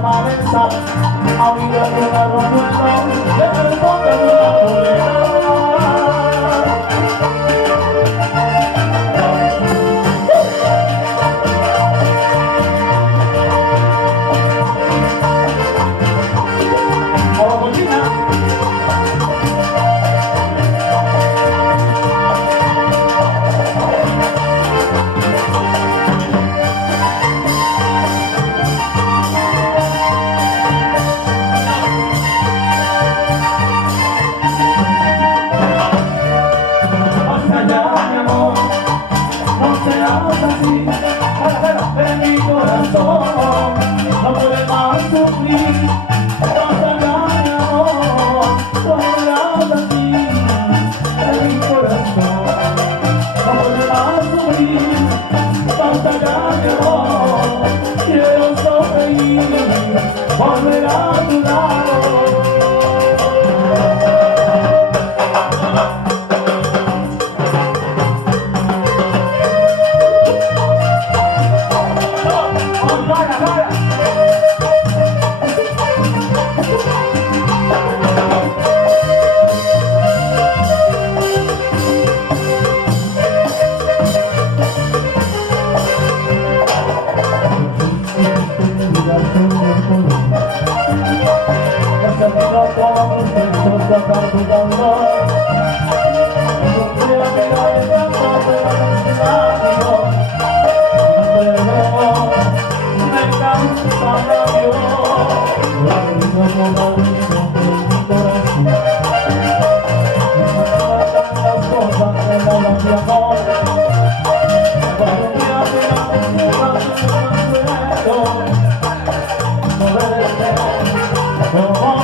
maleza, amiga de una romuela, de perdón de una bolera. Así, en mi corazón no puede más sufrir, basta ya mi amor, cuando eras así, en mi corazón no puede más sufrir, basta ya mi amor, quiero sonreír, volver a tu lado. Tratar de calmar, no quiero mirar el campo, pero no es necesario. Me cansa la Dios, la vida no la hizo por mi corazón. Me faltan las cosas que no dan de amor. Cuando un día me aventura, no puedo, no verte, no